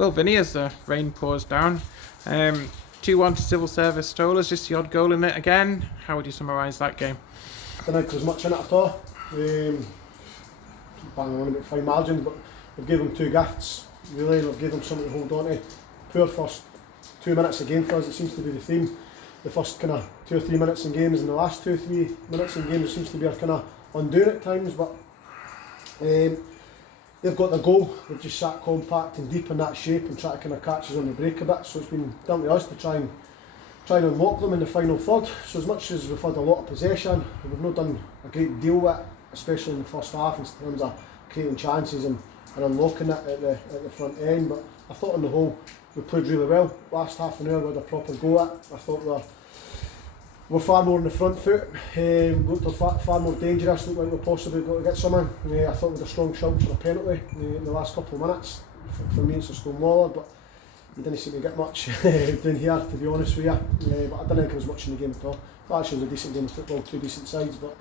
Well, Vinnie, as the rain pours down, 2-1 to Civil Service Strollers, just the odd goal in it again. How would you summarise that game? I don't think there was much in it at all. Banging on about fine margins, but we've gave them two gifts, really. We've gave them something to hold on to. Poor first 2 minutes of game for us, it seems to be the theme. The first kind of 2 or 3 minutes in games and the last 2 or 3 minutes in games seems to be our kind of undoing at times, but they've got the goal. They've just sat compact and deep in that shape and try to kind of catch us on the break a bit, so it's been down to us to try and unlock them in the final third. So as much as we've had a lot of possession, we've not done a great deal with it, especially in the first half in terms of creating chances and unlocking it at the front end. But I thought on the whole we played really well. Last half an hour we had a proper go at it. I thought we were far more on the front foot, looked far more dangerous, looked like we possibly got to get something. I thought we had a strong shout for a penalty in the last couple of minutes. For me it's a stone waller, but you didn't seem to get much down here, to be honest with you. But I didn't think there was much in the game at all. I thought actually it was a decent game of football, two decent sides, but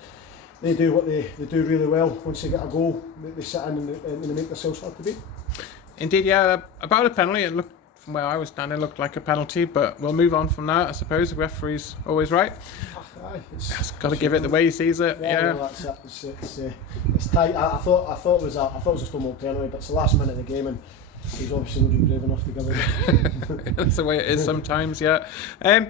they do what they do really well. Once they get a goal, they sit in and they make themselves hard to beat. Indeed, yeah. About a penalty, it looked, from where I was standing, it looked like a penalty, but we'll move on from that. I suppose the referee's always right. It's got to give it the way he sees it. Yeah. Well, that's it. It's tight. I thought it was a Stonewall penalty, but it's the last minute of the game and he's obviously not been brave enough to give it. That's the way it is sometimes, yeah. A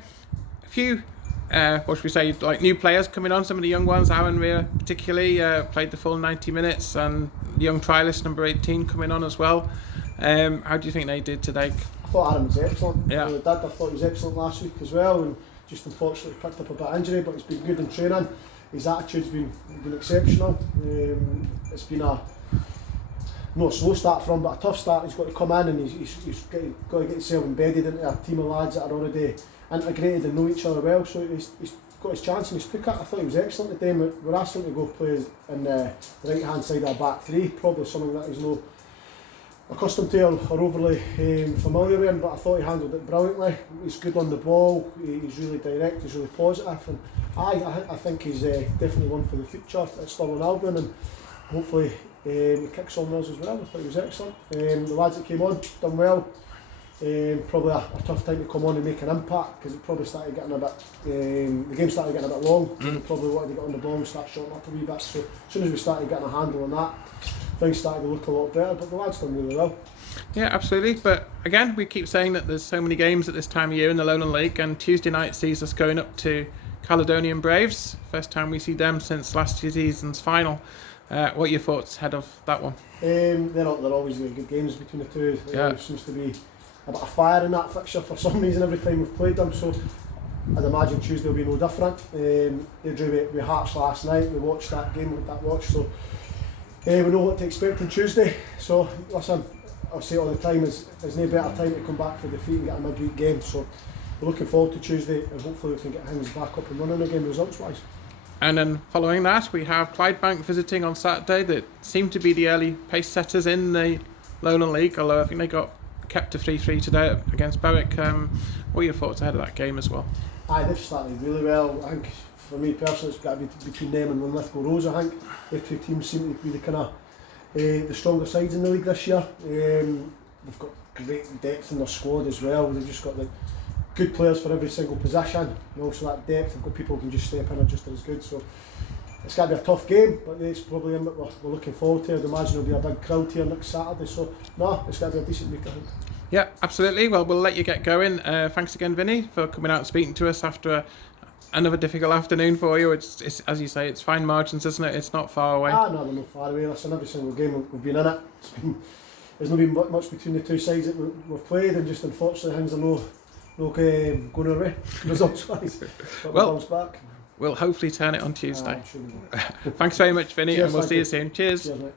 few, what should we say, like new players coming on, some of the young ones, Aaron Rear particularly, played the full 90 minutes, and the young trialist number 18 coming on as well. How do you think they did today? I thought Aaron was excellent. Yeah. I thought he was excellent last week as well, and just unfortunately picked up a bit of injury, but he's been good in training. His attitude's been exceptional. It's been not a slow start for him, but a tough start. He's got to come in and he's got to get himself embedded into a team of lads that are already integrated and know each other well. So he's got his chance and he's took it. I thought he was excellent today. We're asked him to go play in the right hand side of our back three, probably something that he's not accustomed to or overly familiar with, but I thought he handled it brilliantly. He's good on the ball, he's really direct, he's really positive, and I think he's definitely one for the future at Stirling Albion, and hopefully he kicks on those as well. I thought he was excellent. The lads that came on done well. Probably a tough time to come on and make an impact, because it probably started getting a bit, the game started getting a bit long. We probably wanted to get on the ball and start shorting up a wee bit, so as soon as we started getting a handle on that, things started to look a lot better, but the lads done really well. Yeah, absolutely. But again, we keep saying that there's so many games at this time of year in the Lowland League, and Tuesday night sees us going up to Caledonian Braves. First time we see them since last season's final. What are your thoughts ahead of that one? They're always really good games between the two. There seems to be a bit of fire in that fixture for some reason every time we've played them, so I'd imagine Tuesday will be no different. They drew with Hearts last night. We watched that game with that watch, so we know what to expect on Tuesday. So listen, I'll say it all the time, there's no better time to come back for defeat and get a midweek game, so we're looking forward to Tuesday and hopefully we can get things back up and running again results wise. And then following that, we have Clydebank visiting on Saturday. That seem to be the early pace setters in the Lowland League, although I think they got kept to 3-3 today against Berwick. What are your thoughts ahead of that game as well? They've started really well. I think for me personally it's got to be between them and Linlithgow Rose. I think the two teams seem to be the kind of the stronger sides in the league this year. They've got great depth in their squad as well. They've just got good players for every single position, and also that depth. They've got people who can just step in and just as good. So it's got to be a tough game, but it's probably one that we're looking forward to. I'd imagine there'll be a big crowd here next Saturday, so no, it's got to be a decent week, I think. Yeah, absolutely. Well, we'll let you get going. Thanks again, Vinnie, for coming out and speaking to us after another difficult afternoon for you. It's as you say, it's fine margins, isn't it? It's not far away. No, we're not far away. Listen, every single game we've been in it. There's not been much between the two sides that we've played, and just unfortunately things are no going our way results wise. But we'll bounce back. We'll hopefully turn it on Tuesday. Sure. Thanks very much, Vinnie, Cheers, and we'll see you soon. Cheers. Cheers, mate.